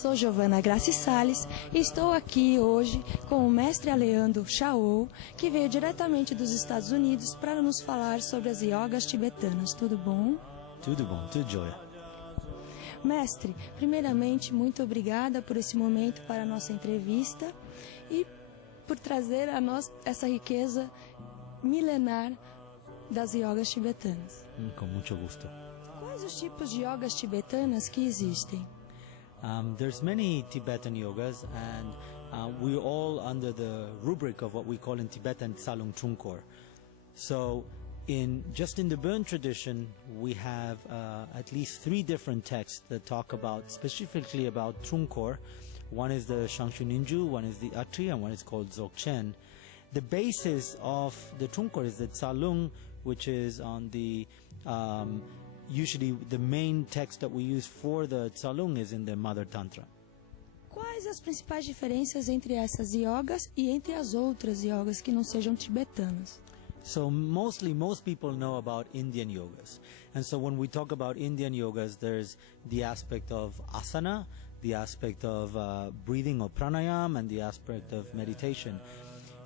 Sou Giovana Graci Salles e estou aqui hoje com o Mestre Alejandro Chaoul, que veio diretamente dos Estados Unidos para nos falar sobre as yogas tibetanas. Tudo bom? Tudo bom, tudo jóia. Mestre, primeiramente, muito obrigada por esse momento para a nossa entrevista e por trazer a nós essa riqueza milenar das yogas tibetanas. Com muito gosto. Quais os tipos de yogas tibetanas que existem? There's many Tibetan yogas, and we're all under the rubric of what we call in Tibetan Tsalung Trungkor. So, just in the Burn tradition, we have at least 3 different texts that talk about specifically about Trungkor. One is the Shangshu Ninju, one is the Atri, and one is called Dzogchen. The basis of the Trungkor is the Tsalung, which is on the usually the main text that we use for the Tsalung is in the Mother Tantra. Quais as principais diferenças entre essas yogas e entre as outras yogas que não sejam tibetanas? So most people know about Indian yogas. And so when we talk about Indian yogas, there's the aspect of asana, the aspect of breathing or pranayama, and the aspect of meditation.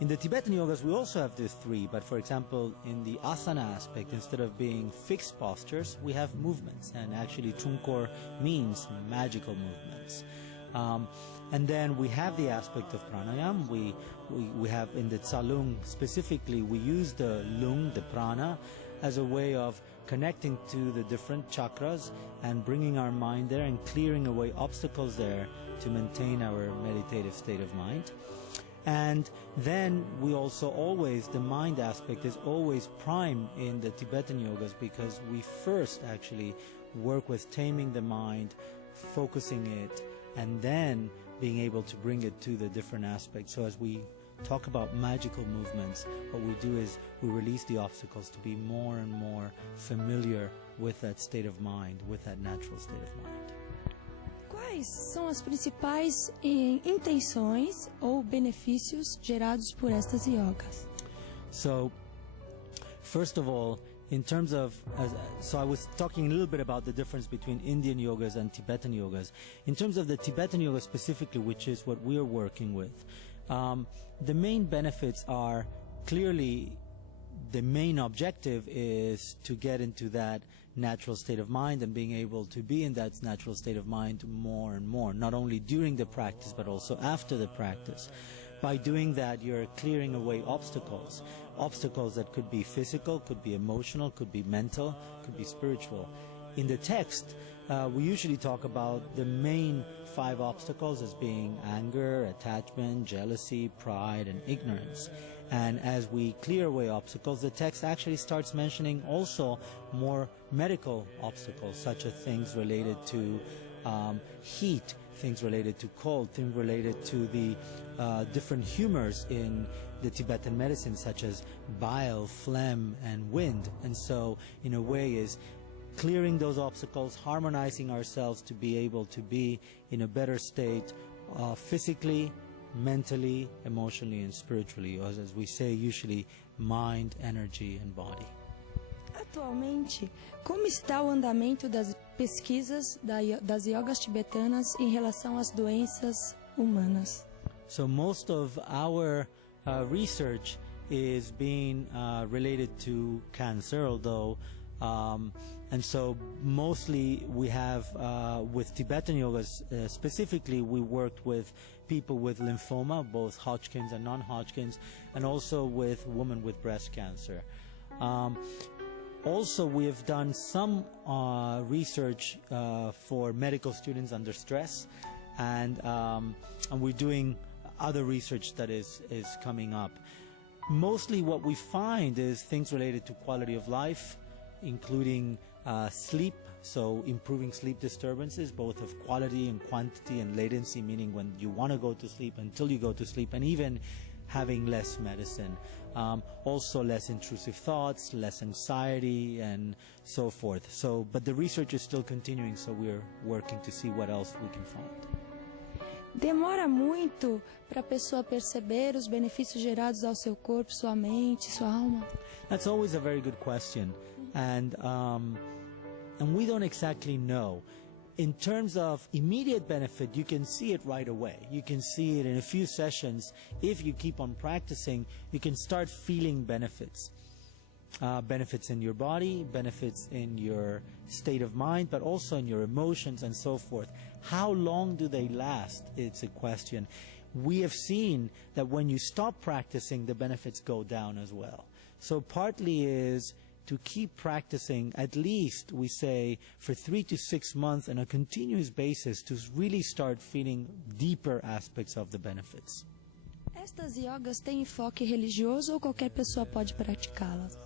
In the Tibetan yogas, we also have these 3, but for example, in the asana aspect, instead of being fixed postures, we have movements, and actually Trungkor means magical movements. And then we have the aspect of pranayama. We have in the Tsalung specifically, we use the lung, the prana, as a way of connecting to the different chakras and bringing our mind there and clearing away obstacles there to maintain our meditative state of mind. And then we also always, the mind aspect is always prime in the Tibetan yogas, because we first actually work with taming the mind, focusing it, and then being able to bring it to the different aspects. So as we talk about magical movements, what we do is we release the obstacles to be more and more familiar with that state of mind, with that natural state of mind. Quais são as principais intenções ou benefícios gerados por estas yogas? So, first of all, in terms of, so I was talking a little bit about the difference between Indian yogas and Tibetan yogas. In terms of the Tibetan yoga specifically, which is what we're working with, the main benefits are clearly, the main objective is to get into that natural state of mind and being able to be in that natural state of mind more and more, not only during the practice but also after the practice. By doing that, you're clearing away obstacles that could be physical, could be emotional, could be mental, could be spiritual. In the text, we usually talk about the main 5 obstacles as being anger, attachment, jealousy, pride, and ignorance. And as we clear away obstacles, the text actually starts mentioning also more medical obstacles, such as things related to heat, things related to cold, things related to the different humors in the Tibetan medicine, such as bile, phlegm, and wind. And so, in a way, is clearing those obstacles, harmonizing ourselves to be able to be in a better state physically, mentally, emotionally, and spiritually, or as we say usually, mind, energy, and body. Atualmente, como está o andamento das pesquisas das yogas tibetanas em relação às doenças humanas? So most of our research is being related to cancer, although and so mostly we have with Tibetan yogas specifically, we worked with people with lymphoma, both Hodgkin's and non-Hodgkin's, and also with women with breast cancer. Also, we have done some research for medical students under stress, and we're doing other research that is coming up. Mostly what we find is things related to quality of life, including sleep, so improving sleep disturbances, both of quality and quantity and latency, meaning when you want to go to sleep until you go to sleep, and even having less medicine. Also less intrusive thoughts, less anxiety, and so forth. So, but the research is still continuing, so we're working to see what else we can find. Demora muito para a pessoa perceber os benefícios gerados ao seu corpo, sua mente, sua alma? That's always a very good question, and we don't exactly know. in terms of immediate benefit, you can see it right away. You can see it in a few sessions. If you keep on practicing, you can start feeling benefits. Benefits in your body, benefits in your state of mind, but also in your emotions and so forth. How long do they last? It's a question. We have seen that when you stop practicing, the benefits go down as well. So partly is to keep practicing, at least we say for 3 to 6 months on a continuous basis, to really start feeling deeper aspects of the benefits. Estas yogas têm enfoque religioso ou qualquer pessoa pode praticá-las?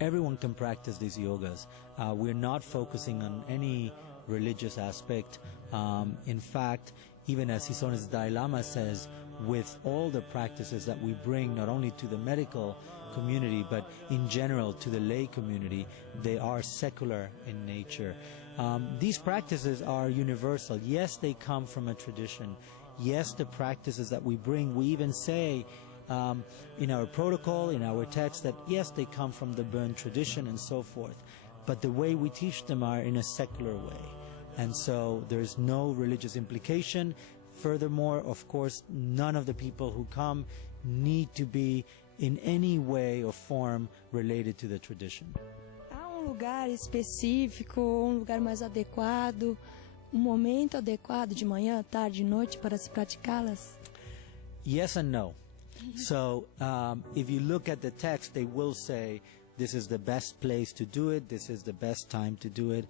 Everyone can practice these yogas. We're not focusing on any religious aspect. In fact, even as His Holiness Dalai Lama says, with all the practices that we bring not only to the medical community but in general to the lay community, they are secular in nature. These practices are universal. Yes, they come from a tradition. Yes, the practices that we bring, we even say in our protocol, in our text, that yes, they come from the Burn tradition and so forth, but the way we teach them are in a secular way, and so there's no religious implication. Furthermore, of course, none of the people who come need to be in any way or form related to the tradition. Há lugar específico, lugar mais adequado, momento adequado de manhã, tarde, noite para se praticá-las? Yes and no. So if you look at the text, they will say this is the best place to do it, this is the best time to do it.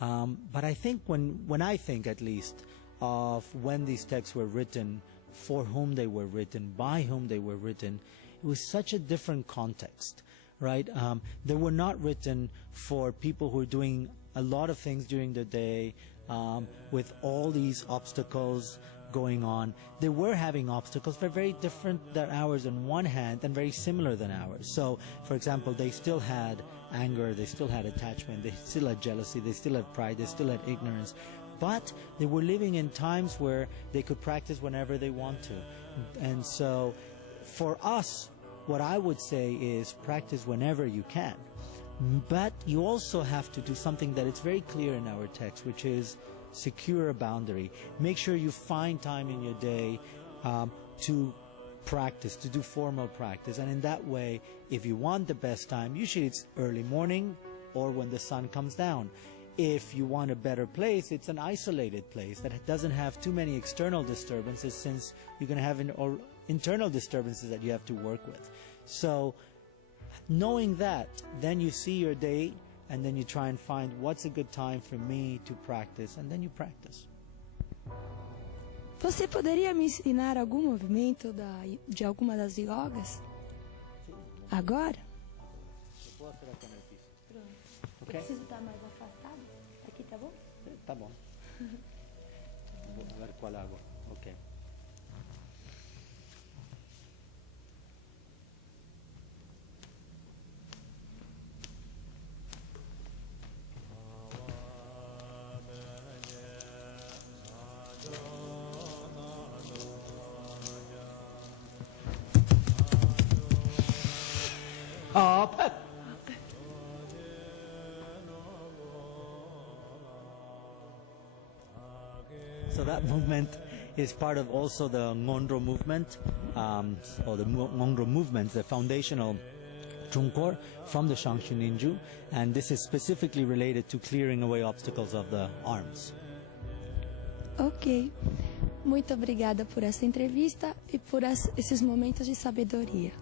But I think when I think at least of when these texts were written, for whom they were written, by whom they were written, it was such a different context, right? They were not written for people who are doing a lot of things during the day with all these obstacles going on. They were having obstacles, but very different than ours on one hand and very similar than ours. So, for example, they still had anger, they still had attachment, they still had jealousy, they still had pride, they still had ignorance. But they were living in times where they could practice whenever they want to. And so, for us, what I would say is practice whenever you can. But you also have to do something that is very clear in our text, which is secure a boundary. Make sure you find time in your day to practice, to do formal practice. And in that way, if you want the best time, usually it's early morning or when the sun comes down. If you want a better place, it's an isolated place that doesn't have too many external disturbances, since you're going to have internal disturbances that you have to work with. So knowing that, then you see your day, and then you try and find what's a good time for me to practice, and then you practice. Você poderia me ensinar algum movimento de alguma das yogas? Agora? Eu posso aqui no piso. Pronto. Okay. Eu preciso estar mais afastado? Aqui tá bom? Tá bom. Vou ver qual água. Ok. So that movement is part of also the Ngondro movement, or the Ngondro movement, the foundational Trungkor from the Shangshu Ninju, and this is specifically related to clearing away obstacles of the arms. Ok. Muito obrigada por essa entrevista e por esses momentos de sabedoria.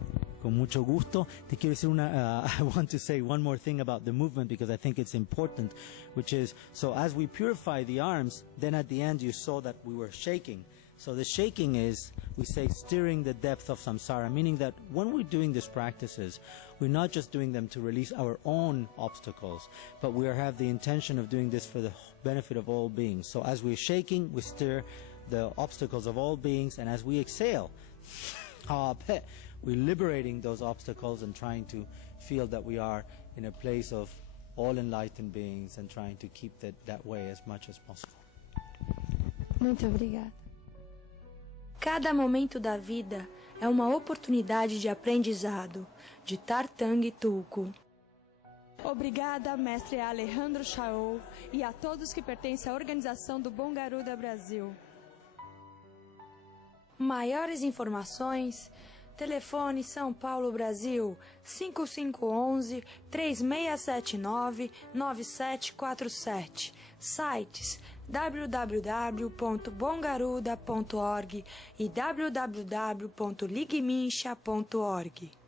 Con mucho gusto. Te quiero decir I want to say one more thing about the movement, because I think it's important, which is, so as we purify the arms, then at the end you saw that we were shaking. So the shaking is, we say, stirring the depth of samsara, meaning that when we're doing these practices, we're not just doing them to release our own obstacles, but we have the intention of doing this for the benefit of all beings. So as we're shaking, we stir the obstacles of all beings, and as we exhale, we're liberating those obstacles and trying to feel that we are in a place of all enlightened beings, and trying to keep that way as much as possible. Muito obrigada. Cada momento da vida é uma oportunidade de aprendizado, de Tartang Tulku. Obrigada, Mestre Alejandro Chaoul, e a todos que pertencem à organização do Bom Garuda Brasil. Maiores informações, telefone São Paulo, Brasil, 5511-3679-9747. Sites www.bomgaruda.org e www.ligmincha.org.